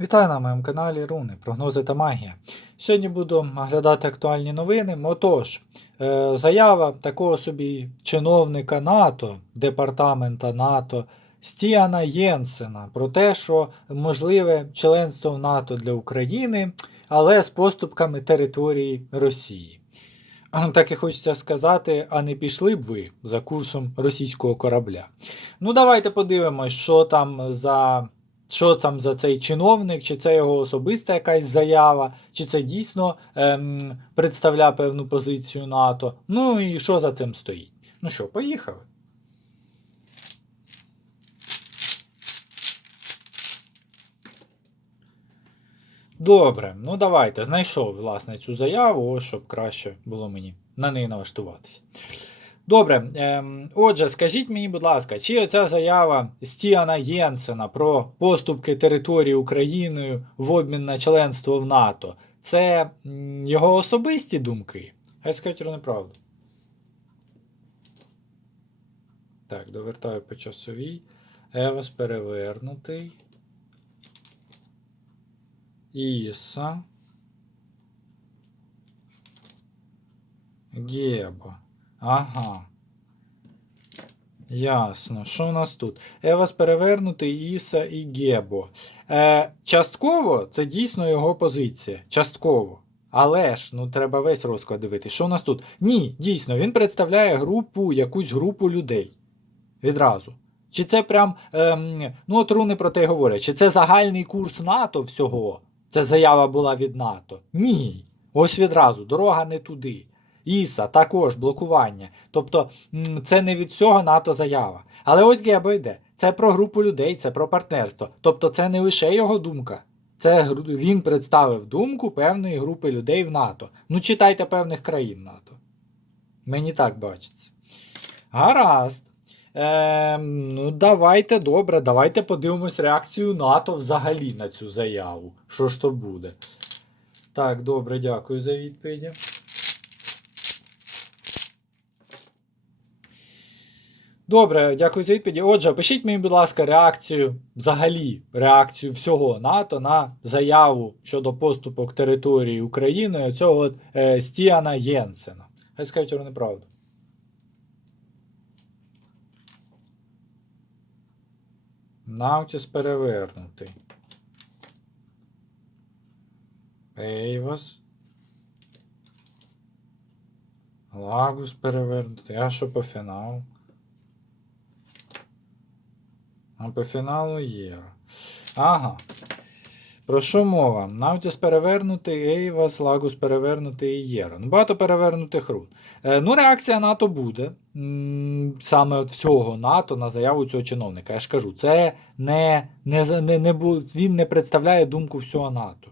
Вітаю на моєму каналі Руни, прогнози та магія. Сьогодні буду оглядати актуальні новини. Отож, е, заява такого собі чиновника НАТО, департамента НАТО Стіана Єнсена про те, що можливе членство в НАТО для України, але з поступками території Росії. Так і хочеться сказати, а не пішли б ви за курсом російського корабля. Ну, давайте подивимось, що там за що там за цей чиновник, чи це його особиста якась заява, чи це дійсно ем, представляє певну позицію НАТО. Ну і що за цим стоїть? Ну що, поїхали. Добре, ну давайте. Знайшов, власне, цю заяву, щоб краще було мені на неї налаштуватися. Добре, ем, отже, скажіть мені, будь ласка, чи оця заява Стіана Єнсена про поступки території Україною в обмін на членство в НАТО це його особисті думки? Хай скажуть неправду. Так, довертаю по часовій. Евас перевернутий. Іса. Геба. Ага. Ясно. Що у нас тут? Евас перевернутий, Іса і Гебо. Е, частково це дійсно його позиція. Частково. Але ж, ну треба весь розклад дивитися. Що у нас тут? Ні, дійсно, він представляє групу, якусь групу людей. Відразу. Чи це прям. Ем, ну, от руни про те говорять, чи це загальний курс НАТО всього? Це заява була від НАТО? Ні. Ось відразу. Дорога не туди. Іса, також блокування. Тобто це не від всього НАТО заява. Але ось Гебо йде. Це про групу людей, це про партнерство. Тобто це не лише його думка. Це він представив думку певної групи людей в НАТО. Ну, читайте певних країн НАТО. Мені так бачиться. Гаразд. Ем, ну, давайте добре, давайте подивимось реакцію НАТО взагалі на цю заяву. Що ж то буде? Так, добре, дякую за відповіді. Добре, дякую за відповіді. Отже, пишіть мені, будь ласка, реакцію, взагалі, реакцію всього НАТО на заяву щодо поступок території України цього от, е, Стіана Єнсена. Хай скажуть вони правду. Наутіс перевернутий. Ейвас. Лагус перевернутий. А що по фіналу? А по фіналу Єра. Ага. Про що мова? Наутіс перевернутий, Ейвас, Лагус перевернутий і Єра. Ну, багато перевернутих рун. Е, ну, реакція НАТО буде. Саме от всього НАТО на заяву цього чиновника. Я ж кажу, це не, не, не, не, він не представляє думку всього НАТО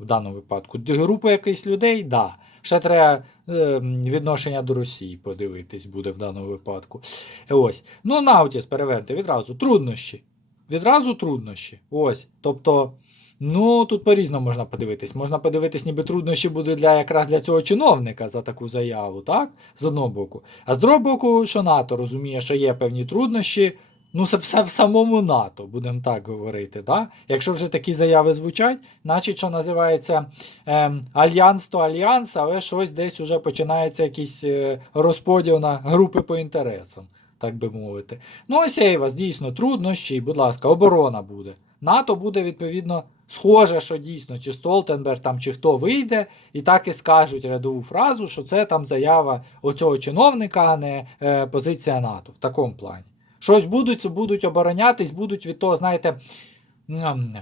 в даному випадку. Група якихось людей, да. Ще треба е, відношення до Росії подивитись буде в даному випадку. Ось. Ну, Наутіс перевернути відразу. Труднощі. Відразу труднощі. Ось. Тобто, ну тут по-різному можна подивитись. Можна подивитись, ніби труднощі будуть для якраз для цього чиновника за таку заяву, так? З одного боку. А з другого боку, що НАТО розуміє, що є певні труднощі. Ну, це все в самому НАТО, будемо так говорити. Да? Якщо вже такі заяви звучать, значить, що називається ем, альянс то альянс, але щось десь уже починається якийсь е, розподіл на групи по інтересам, так би мовити. Ну, ось і вас дійсно труднощі, будь ласка, оборона буде. НАТО буде відповідно схоже, що дійсно, чи Столтенберг там, чи хто вийде, і так і скажуть рядову фразу, що це там заява оцього чиновника, а не е, позиція НАТО в такому плані. Щось будуть, будуть оборонятись, будуть від того, знаєте,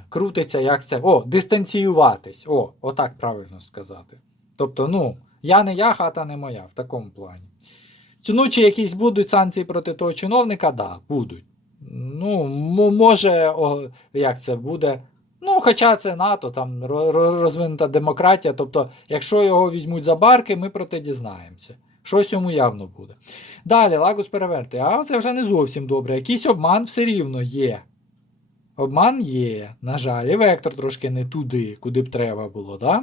крутиться, як це. О, дистанціюватись. О, отак правильно сказати. Тобто, ну, я не я, хата не моя, в такому плані. Ну, чи якісь будуть санкції проти того чиновника? Да, будуть. Ну, може, о, як це буде. Ну, хоча це НАТО, там ро- ро- розвинута демократія. Тобто, якщо його візьмуть за барки, ми про те дізнаємося. Щось йому явно буде. Далі, Лагус переверти. А це вже не зовсім добре. Якийсь обман все рівно є. Обман є, на жаль, і вектор трошки не туди, куди б треба було, да?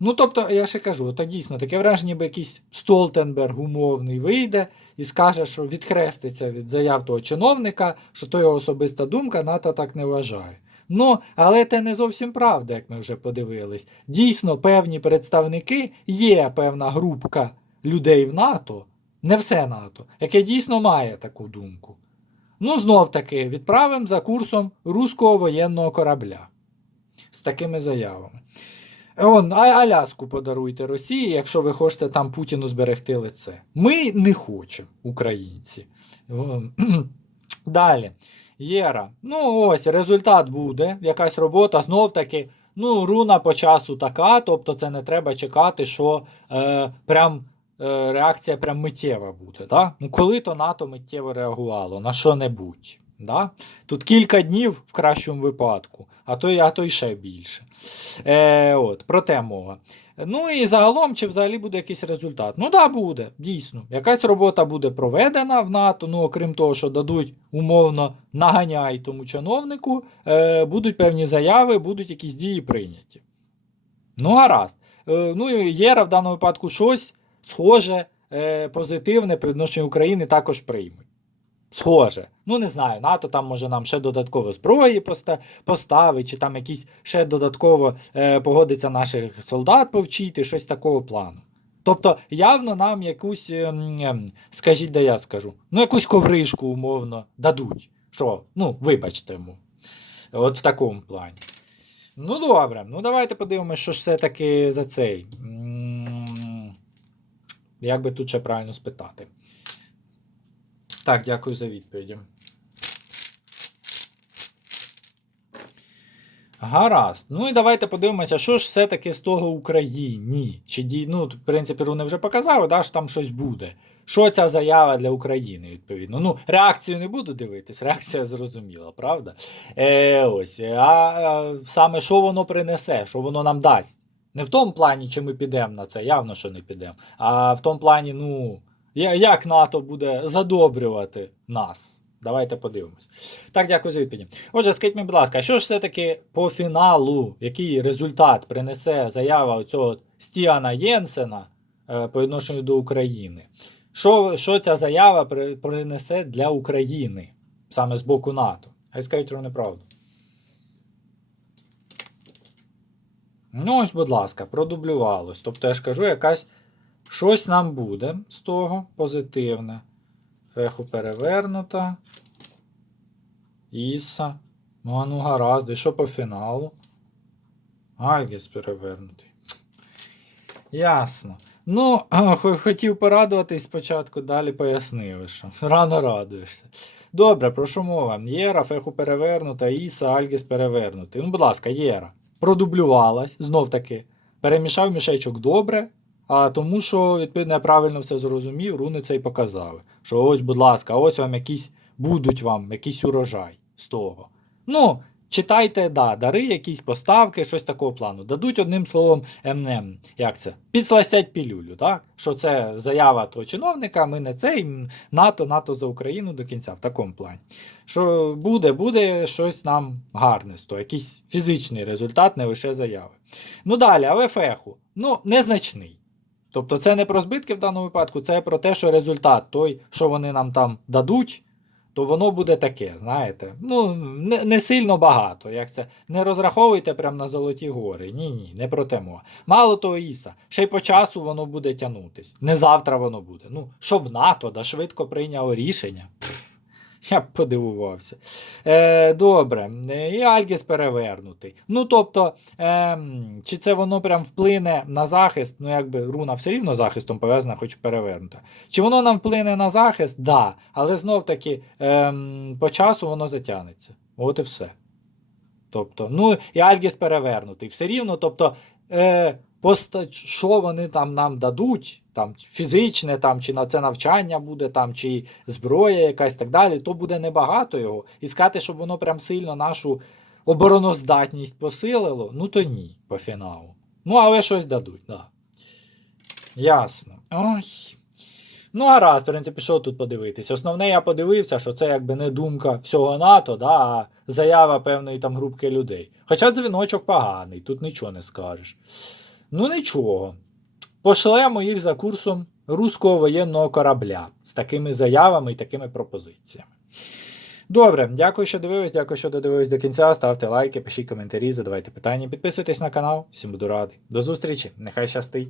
Ну, тобто, я ще кажу, так дійсно, таке враження, ніби якийсь Столтенберг умовний вийде і скаже, що відхреститься від заяв того чиновника, що то його особиста думка, НАТО так не вважає. Ну, але це не зовсім правда, як ми вже подивились. Дійсно, певні представники є певна групка людей в НАТО, не все НАТО, яке дійсно має таку думку. Ну, знов таки, відправимо за курсом руського воєнного корабля з такими заявами. Он, а Аляску подаруйте Росії, якщо ви хочете там Путіну зберегти лице. Ми не хочемо, українці. Далі. Єра. Ну, ось, результат буде. Якась робота, знов таки. Ну, руна по часу така, тобто це не треба чекати, що е, прям реакція прям миттєва буде. Да? Ну, коли то НАТО миттєво реагувало на що-небудь. Да? Тут кілька днів в кращому випадку, а то, а то й ще більше. Е, от, про те мова. Ну і загалом, чи взагалі буде якийсь результат? Ну да, буде, дійсно. Якась робота буде проведена в НАТО, ну окрім того, що дадуть умовно наганяй тому чиновнику, е, будуть певні заяви, будуть якісь дії прийняті. Ну, гаразд. Е, ну Єра в даному випадку щось схоже, е, позитивне по відношенню України також приймуть. Схоже. Ну, не знаю, НАТО там може нам ще додатково зброї поста- поставить, чи там якісь ще додатково е, погодиться наших солдат повчити, щось такого плану. Тобто, явно нам якусь, ем, скажіть, де я скажу, ну якусь ковришку умовно дадуть. Що, ну, вибачте йому. От в такому плані. Ну, добре, ну давайте подивимося, що ж все-таки за цей. Як би тут ще правильно спитати. Так, дякую за відповіді. Гаразд. Ну і давайте подивимося, що ж все-таки з того Україні. Чи дій... ну, в принципі, Руни вже показали, да, що там щось буде. Що ця заява для України, відповідно. Ну, реакцію не буду дивитись, реакція зрозуміла, правда? Е, ось. А саме що воно принесе, що воно нам дасть. Не в тому плані, чи ми підемо на це, явно, що не підемо. А в тому плані, ну, як НАТО буде задобрювати нас. Давайте подивимось. Так, дякую за відповідь. Отже, скажіть мені, будь ласка, що ж все-таки по фіналу, який результат принесе заява цього Стіана Єнсена е, по відношенню до України? Що, що ця заява принесе для України саме з боку НАТО? Хай скажуть про неправду. Ну, ось, будь ласка, продублювалось. Тобто, я ж кажу, якась щось нам буде з того позитивне. Феху перевернута. Іса. Ну, а ну гаразд. І що по фіналу? Альгіс перевернутий. Ясно. Ну, хотів порадуватись спочатку, далі пояснили, що рано радуєшся. Добре, про що мова? Єра, феху перевернута, Іса, Альгіс перевернутий. Ну, будь ласка, Єра. Продублювалась, знов таки. Перемішав мішечок добре, а тому, що, відповідно, я правильно все зрозумів, руни це й показали. Що ось, будь ласка, ось вам якісь будуть вам якийсь урожай з того. Ну, читайте, да, дари, якісь поставки, щось такого плану. Дадуть одним словом, ем, як це? Підсластять пілюлю, так? Що це заява того чиновника, ми не цей НАТО, НАТО за Україну до кінця, в такому плані. Що буде, буде щось нам гарне з того, якийсь фізичний результат, не лише заяви. Ну далі, але феху, ну, незначний. Тобто це не про збитки в даному випадку, це про те, що результат той, що вони нам там дадуть, то воно буде таке, знаєте. Ну, не, не сильно багато. Як це. Не розраховуйте прямо на золоті гори. Ні, ні, не про те мова. Мало того, Іса, ще й по часу воно буде тягнутись. Не завтра воно буде. Ну, щоб НАТО да швидко прийняло рішення. Я б подивувався. Е, добре, Е, і Альгіс перевернутий. Ну, тобто, е, чи це воно прям вплине на захист? Ну, якби руна все рівно захистом пов'язана, хоч перевернута. Чи воно нам вплине на захист? Да. Але знов таки е, по часу воно затягнеться. От і все. Тобто, ну, і Альгіс перевернутий. Все рівно, тобто, е, поста- що вони там нам дадуть, там фізичне, там, чи на це навчання буде, там, чи зброя якась так далі, то буде небагато його. І сказати, щоб воно прям сильно нашу обороноздатність посилило, ну то ні, по фіналу. Ну, але щось дадуть, так. Да. Ясно. Ой. Ну, гаразд, в принципі, що тут подивитись? Основне, я подивився, що це якби не думка всього НАТО, да, а заява певної там групки людей. Хоча дзвіночок поганий, тут нічого не скажеш. Ну, нічого. Пошлемо їх за курсом руського воєнного корабля з такими заявами і такими пропозиціями. Добре, дякую, що дивились, дякую, що додивились до кінця. Ставте лайки, пишіть коментарі, задавайте питання, підписуйтесь на канал. Всім буду радий. До зустрічі, нехай щастить.